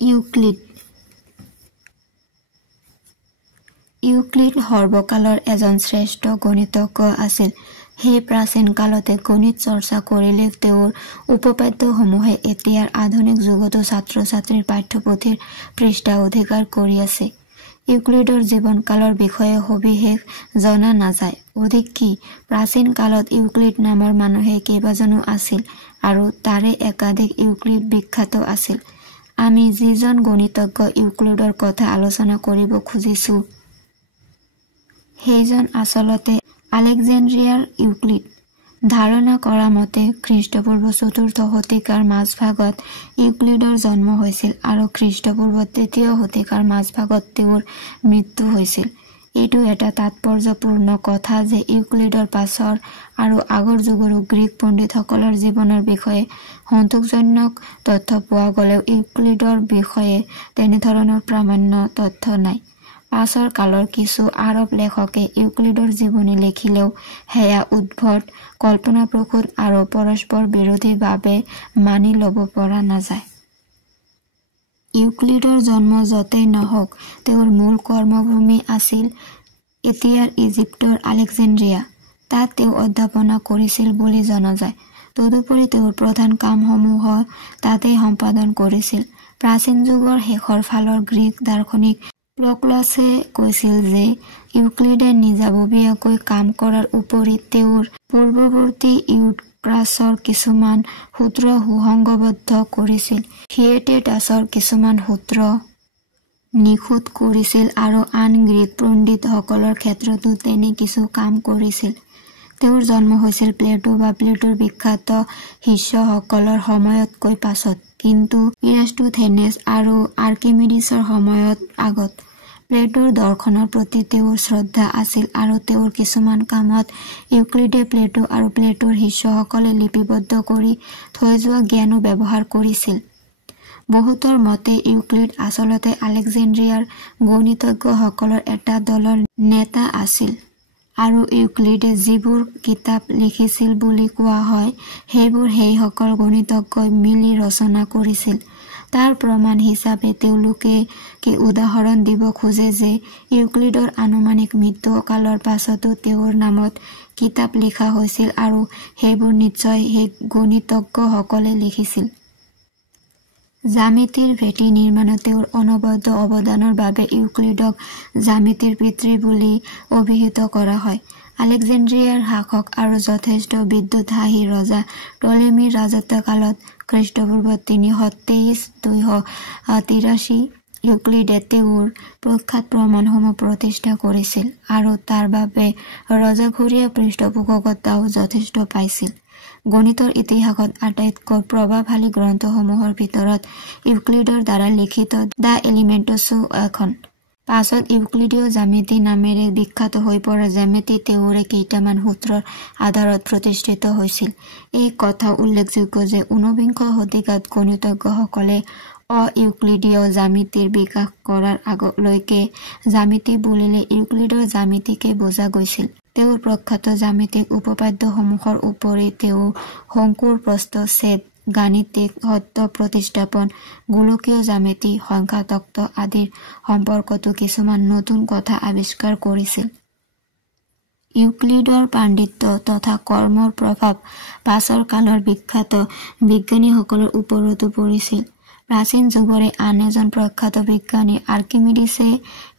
Euclid সৰ্বকালৰ এজন শ্ৰেষ্ঠ গণিতজ্ঞ আছিল। সেই প্ৰাচীন কালতে গণিত চৰ্চা কৰিলে তেওঁৰ উপপাদ্যসমূহে এতিয়াৰ আধুনিক যুগতো ছাত্ৰ ছাত্ৰীৰ পাঠ্যপুথিৰ পৃষ্ঠা অধিকাৰ কৰি আছে। ইউক্লিডৰ জীৱনকালৰ বিষয়ে সবিশেষ জনা নাযায়। অধিক কি, প্ৰাচীন কালত ইউক্লিড নামৰ মানুহে কেইবাজনো আছিল আৰু তাৰে একাধিক ইউক্লিড বিখ্যাত আছিল। আমি যিজন গণিতজ্ঞ ইউক্লিডৰ কথা আলোচনা কৰিব খুজিছো সেইজন আচলতে আলেকজেন্দ্ৰিয়াৰ ইউক্লিড। ধাৰণা কৰা মতে খ্ৰীষ্টপূৰ্ব ৪ৰ্থ শতিকাৰ মাজভাগত ইউক্লিডৰ জন্ম হৈছিল আৰু খ্ৰীষ্টপূৰ্ব ৩য় শতিকাৰ মাজভাগত তেওঁৰ মৃত্যু হৈছিল। এইটো এটা তাৎপৰ্যপূৰ্ণ কথা যে ইউক্লিডৰ পাছৰ আৰু আগৰ যুগৰো গ্ৰীক পণ্ডিতসকলৰ জীৱনৰ বিষয়ে সন্তোষজনক তথ্য পোৱা গ'লেও ইউক্লিডৰ বিষয়ে তেনেধৰণৰ প্ৰামাণ্য তথ্য নাই। পাছৰ কালৰ কিছু আৰব লেখকে ইউক্লিডৰ জীৱনী লিখিলেও সেয়া উদ্ভট, কল্পনাপ্ৰসূত আৰু পৰস্পৰ বিৰোধী বাবে মানি ল'ব পৰা নাযায়। ইউক্লিডৰ জন্ম য'তেই নহওক, তেওঁৰ মূল কৰ্মভূমি আছিল এতিয়াৰ ইজিপ্তৰ আলেকজেন্দ্ৰিয়া। তাত তেওঁ অধ্যাপনা কৰিছিল বুলি জনা যায়। তদুপৰি তেওঁৰ প্ৰধান কামসমূহ তাতেই সম্পাদন কৰিছিল। প্ৰাচীন যুগৰ শেষৰ ফালৰ গ্ৰীক দাৰ্শনিক প্ৰক্লছে কৈছিল যে ইউক্লিডে নিজাববীয়াকৈ কাম কৰাৰ উপৰি তেওঁৰ পূৰ্বৱৰ্তী ইউক্ৰাছৰ কিছুমান সূত্ৰ সুসংগবদ্ধ কৰিছিল, থিয়েটেটাছৰ কিছুমান সূত্ৰ নিখুঁত কৰিছিল আৰু আন গ্ৰীক পণ্ডিতসকলৰ ক্ষেত্ৰতো তেনে কিছু কাম কৰিছিল। তেওঁৰ জন্ম হৈছিল প্লেটো বা প্লেটোৰ বিখ্যাত শিষ্যসকলৰ সময়তকৈ পাছত, কিন্তু ইৰাটোথেনেছ আৰু আৰ্কিমিডিছৰ সময়ত আগত। প্লেটোৰ দৰ্শনৰ প্ৰতি তেওঁৰ শ্ৰদ্ধা আছিল আৰু তেওঁৰ কিছুমান কামত ইউক্লিডে প্লেটো আৰু প্লেটোৰ শিষ্যসকলে লিপিবদ্ধ কৰি থৈ যোৱা জ্ঞানো ব্যৱহাৰ কৰিছিল। বহুতৰ মতে ইউক্লিড আচলতে আলেকজেন্দ্ৰিয়াৰ গণিতজ্ঞসকলৰ এটা দলৰ নেতা আছিল আৰু ইউক্লিডে যিবোৰ কিতাপ লিখিছিল বুলি কোৱা হয় সেইবোৰ সেইসকল গণিতজ্ঞই মিলি ৰচনা কৰিছিল। তাৰ প্ৰমাণ হিচাপে তেওঁলোকে উদাহৰণ দিব খোজে যে ইউক্লিডৰ আনুমানিক মৃত্যুকালৰ পাছতো তেওঁৰ নামত কিতাপ লিখা হৈছিল আৰু সেইবোৰ নিশ্চয় সেই গণিতজ্ঞসকলে লিখিছিল। জ্যামিতিৰ ভেটি নিৰ্মাণত তেওঁৰ অনবদ্য অৱদানৰ বাবে ইউক্লিডক জ্যামিতিৰ পিতৃ বুলি অভিহিত কৰা হয়। আলেকজেন্দ্ৰিয়াৰ শাসক আৰু যথেষ্ট বিদ্যুৎসাহী ৰজা টলেমিৰ ৰাজত্বকালত খ্ৰীষ্টপূৰ্ব ৩২৩ ইউক্লিডে তেওঁৰ প্ৰখ্যাত প্ৰমাণসমূহ প্ৰতিষ্ঠা কৰিছিল আৰু তাৰ বাবে ৰজাঘৰীয়া পৃষ্ঠপোষকতাও যথেষ্ট পাইছিল। গণিতৰ ইতিহাসত আটাইতকৈ প্ৰভাৱশালী গ্ৰন্থসমূহৰ ভিতৰত ইউক্লিডৰ দ্বাৰা লিখিত দ্য এলিমেণ্টছো এখন। পাছত ইউক্লিডীয় জ্যামিতি নামেৰে বিখ্যাত হৈ পৰা জ্যামিতি তেওঁৰে কেইটামান সূত্ৰৰ আধাৰত প্ৰতিষ্ঠিত হৈছিল। এই কথা উল্লেখযোগ্য যে ঊনবিংশ শতিকাত গণিতজ্ঞসকলে অ-ইউক্লিডীয় জ্যামিতিৰ বিকাশ কৰাৰ আগলৈকে জ্যামিতি বুলিলে ইউক্লিডৰ জ্যামিতিকে বুজা গৈছিল। তেওঁৰ প্ৰখ্যাত জ্যামিতিক উপপাদ্যসমূহৰ উপৰি তেওঁ শংকুৰ প্ৰস্থচ্ছেদ, গাণিতিক সত্য প্ৰতিস্থাপন, গোলকীয় জ্যামিতি, সংখ্যাতত্ত্ব আদিৰ সম্পৰ্কতো কিছুমান নতুন কথা আৱিষ্কাৰ কৰিছিল। ইউক্লিডৰ পাণ্ডিত্য তথা কৰ্মৰ প্ৰভাৱ পাছৰ কালৰ বিখ্যাত বিজ্ঞানীসকলৰ ওপৰতো পৰিছিল। প্ৰাচীন যুগৰে আন এজন প্ৰখ্যাত বিজ্ঞানী আৰ্কিমিডিছে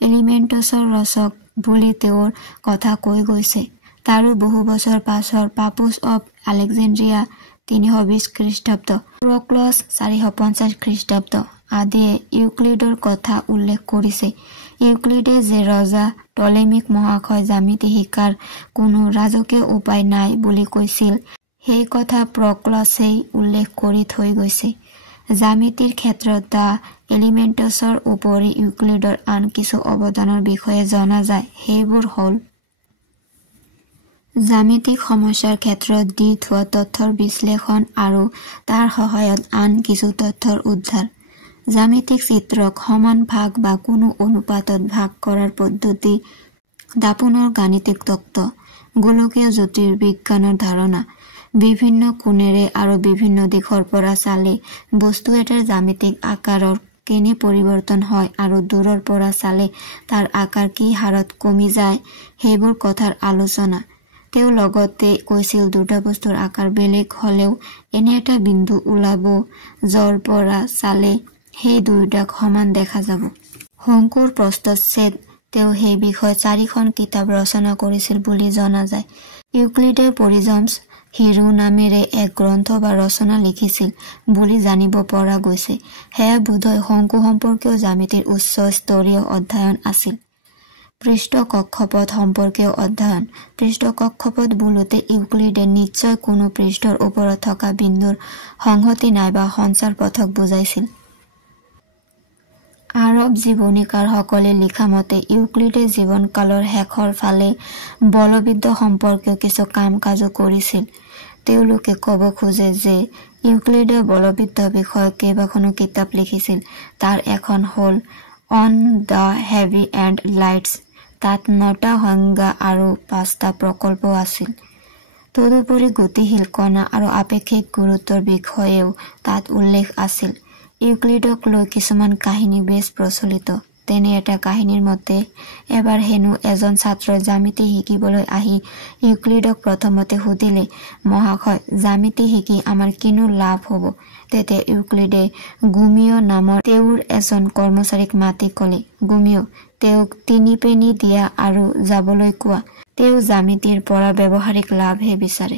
এলিমেণ্টছৰ ৰচক বুলি তেওঁৰ কথা কৈ গৈছে। তাৰো বহু বছৰ পাছৰ পাপুছ অৱ আলেকজেন্দ্ৰিয়া ৩২০ খ্ৰীষ্টাব্দ, প্ৰক্লছ ৪৫০ খ্ৰীষ্টাব্দ আদিয়ে ইউক্লিডৰ কথা উল্লেখ কৰিছে। ইউক্লিডে যে ৰজা টলেমিক মহাশয় জ্যামিতি শিকাৰ কোনো ৰাজকীয় উপায় নাই বুলি কৈছিল, সেই কথা প্ৰক্লছেই উল্লেখ কৰি থৈ গৈছে। জ্যামিতিৰ ক্ষেত্ৰত দ্য এলিমেণ্টছৰ উপৰি ইউক্লিডৰ আন কিছু অৱদানৰ বিষয়ে জনা যায়। সেইবোৰ হ'ল জ্যামিতিক সমস্যাৰ ক্ষেত্ৰত দি থোৱা তথ্যৰ বিশ্লেষণ আৰু তাৰ সহায়ত আন কিছু তথ্যৰ উদ্ধাৰ, জ্যামিতিক চিত্ৰক সমান ভাগ বা কোনো অনুপাতত ভাগ কৰাৰ পদ্ধতি, দাপোনৰ গাণিতিক তত্ত্ব, গোলকীয় জ্যোতিৰ্বিজ্ঞানৰ ধাৰণা, বিভিন্ন কোণেৰে আৰু বিভিন্ন দিশৰ পৰা চালে বস্তু এটাৰ জ্যামিতিক আকাৰৰ কেনে পৰিৱৰ্তন হয় আৰু দূৰৰ পৰা চালে তাৰ আকাৰ কি হাৰত কমি যায় সেইবোৰ কথাৰ আলোচনা। তেওঁ লগতে কৈছিল দুটা বস্তুৰ আকাৰ বেলেগ হলেও এনে এটা বিন্দু ওলাব যৰ পৰা চালে সেই দুয়োটাক সমান দেখা যাব। শংকুৰ প্ৰস্থচ্ছেদ তেওঁ সেই বিষয়ে 4খন কিতাপ ৰচনা কৰিছিল বুলি জনা যায়। ইউক্লিডে পৰিজমছ হিৰো নামেৰে এক গ্ৰন্থ বা ৰচনা লিখিছিল বুলি জানিব পৰা গৈছে। সেয়া বোধহয় শংকু সম্পৰ্কীয় জ্যামিতিৰ উচ্চ স্তৰীয় অধ্যয়ন আছিল। পৃষ্ঠ কক্ষপথ সম্পৰ্কীয় অধ্যয়ন। পৃষ্ঠ কক্ষপথ বোলোতে ইউক্লিডে নিশ্চয় কোনো পৃষ্ঠৰ ওপৰত থকা বিন্দুৰ সংহতি নাইবা সঞ্চাৰ পথক বুজাইছিল। আৰব জীৱনীকাৰসকলে লিখা মতে ইউক্লিডে জীৱনকালৰ শেষৰ ফালে বলবিদ্য সম্পৰ্কীয় কিছু কাম কাজো কৰিছিল। তেওঁলোকে ক'ব খোজে যে ইউক্লিডে বলবিদ্য বিষয়ক কেইবাখনো কিতাপ লিখিছিল। তাৰ এখন হ'ল on the heavy and lights. তাত 9টা সংজ্ঞা আৰু 5টা প্ৰকল্প আছিল। তদুপৰি গতিশীল কণা আৰু আপেক্ষিক গুৰুত্বৰ বিষয়েও তাত উল্লেখ আছিল। ইউক্লিডক লৈ কিছুমান কাহিনী বেছ প্ৰচলিত। তেনে এটা কাহিনীৰ মতে এবাৰ হেনো এজন ছাত্ৰই জ্যামিতি শিকিবলৈ আহি ইউক্লিডক প্ৰথমতে সুধিলে, মহাশয়, জ্যামিতি শিকি আমাৰ কিনো লাভ হ'ব? তেতিয়া ইউক্লিডে গুমিয় নামৰ তেওঁৰ এজন কৰ্মচাৰীক মাতি ক'লে, গুমিয়, তেওঁক 3 পেনি দিয়া আৰু যাবলৈ কোৱা। তেওঁ জ্যামিতিৰ পৰা ব্যৱহাৰিক লাভহে বিচাৰে।